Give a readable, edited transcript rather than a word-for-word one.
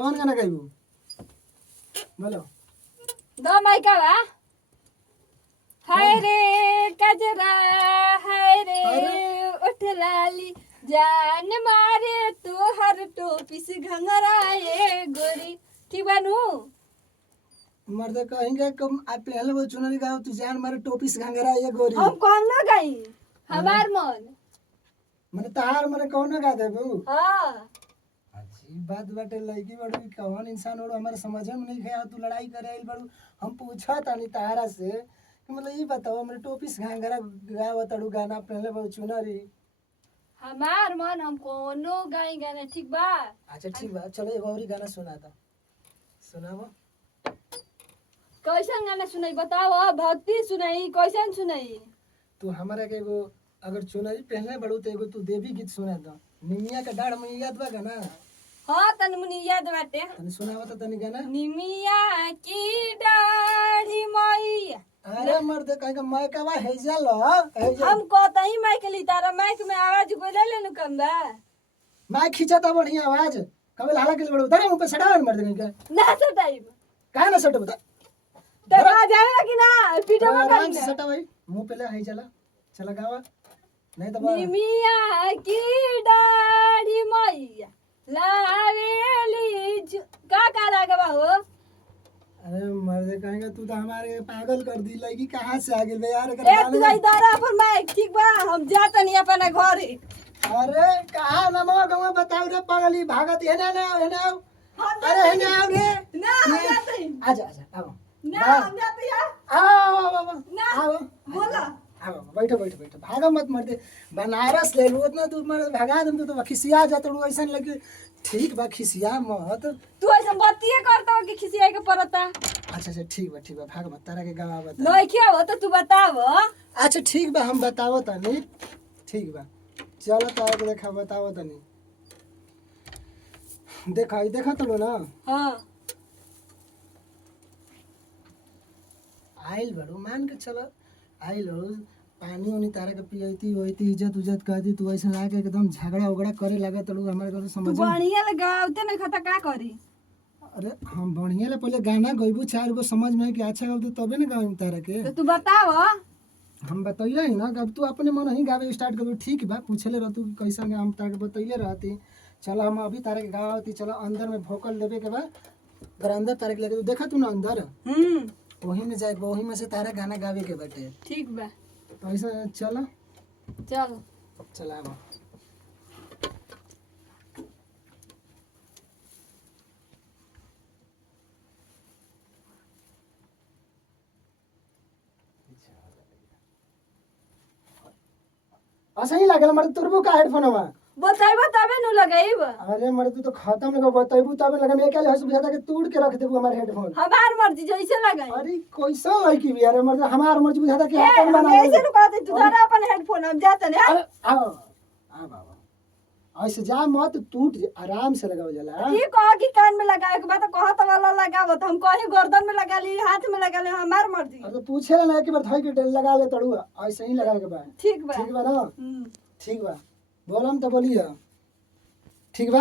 कौन गाना गाइबू बोलो। दो माइका बा। हाय रे कजरा हाय रे उठ लाली जान मारे तो हर टोपी से घंगराए गोरी। ठीक बानू। मर्द कहेंगे कम आप पहले वो चुनरी गाओ तू जान मारे टोपी से घंगरा ये गोरी। हम कौन ना गाई हमार मन। मने तार मने कौन गा देबू। हाँ अजीब बात बाटे लड़की बड़ू कि कौन इंसान बड़ू हमारे समझ में नहीं गया तू लड़ाई करे आइल बड़ू। हम पूछा तानी तारा से कि मतलब ये बताओ मेरे टोपी से घंगरा गावा तड़ू गाना पहले वो चुनरी। हमार मन हम कोनो गाई गाना ठीक बा। अच्छा ठीक बा चलो एगो और गाना सुना दो सुनाओ। कैसन गाना सुनाई बताओ भक्ति सुनाई कैसन सुनाई। तू हमारा के एगो अगर चुनरी पहले बड़ू तो एगो तू देवी गीत सुना दो निमिया का डाढ़ में याद बा गाना। हाँ तन मुनी याद बाटे। तनी सुनावा तो तनी गाना। निमिया की डाढ़ी मैया। अरे मर्द कहीं का माइक आवा हेजा लो हेजा। हम कहतही माइक ली तारा माइक में आवाज बोले ले नु कम बा। माइक खींचा तो बढ़िया आवाज कबल हाला के बड़ो उधर मुंह पे सड़ा मर्द नहीं का ना सटाई काहे ना सट बता तेरा जाएगा कि ना पीटो में आराम से सटा भाई मुंह पे ले है चला चला गावा नहीं तो निमिया की डाढ़ी मैया लावेली का लागबा हो। अरे मर्द कहेंगे तू तो हमारे पागल कर दी लगी कहां से आ गेल बे यार ए तू इधर अपन माइक ठीक बा हम जात नहीं अपन घर। अरे कहां नमो गवा बताओ रे पागली भागत है ना अरे है ना रे ना हम जाते ही आजा आजा आओ ना हम जाते हैं आओ ना आओ बोला आओ बैठो बैठो बैठो भागो मत मर्दे बनारस ले लो उतना तू मर भगा दम तो खिसिया जा तो ऐसा लगे ठीक बा खिसिया मत। तू ऐसा बतिए करता हो कि खिसिया के पड़ता। अच्छा अच्छा ठीक बा भाग मत तारा के गावा बता नहीं क्या हो तो तू बताव। अच्छा ठीक बा हम बतावो तनी ठीक बा चलो तारा के देखा बतावो तनी देखा तो लो ना। हाँ आइल बड़ो मान के चलो आइल हो पानी उनी तारा के पियती होती इज्जत उज्जत कहती तू ऐसे लाके एकदम झगड़ा उगड़ा करे लगे तो लोग हमारे घर तू समझ बढ़िया लगावते नहीं खाता का करी। अरे हम बढ़िया ले पहले गाना गइबू चार गो समझ में कि अच्छा गाते तबे ना गाऊं तारा के। तो तू बताव। हम बतैले ही ना अब तू अपने मन ही गावे स्टार्ट कर ठीक बा पूछले रहतू कि कैसा गा हम तारा के बतैले रहती। चलो हम अभी तारा के गावती चलो अंदर में भोकल देवे के बा अगर अंदर तारा के लगे देखा तू ना अंदर वही में जाए वही में से तारा गाना गावे के बाटे ठीक बा तो ऐसा चलो चल चला ऐसा ही लागल मर्द तुरबू का हेडफोन हवा बताइबो तबे नु लगाइब। अरे मर्द तू तो खत्म लगा बताइबू तबे लगा मैं क्या हंस बुझाता कि तोड़ के रख देबू हमारे हेडफोन। हमार मर्जी जैसे लगाई। अरे कैसा लड़की भी यार मर्द हमार मर्जी बुझाता कि ए अपन हम बना ऐसे नु कहते तू धरा अपन हेडफोन हम जाते ने। अरे आओ आ बाबा ऐसे जा मत टूट आराम से लगाओ जला। ई कह कि कान में लगाए के बाद कहत वाला लगावो तो हम कहीं गर्दन में लगा ली हाथ में लगा ले हमार मर्जी। अरे तो पूछे ना कि बार धोई के लगा ले तड़ू ऐसे ही लगा के बा ठीक बा ना ठीक बा बोलम तो बोलिए ठीक बा।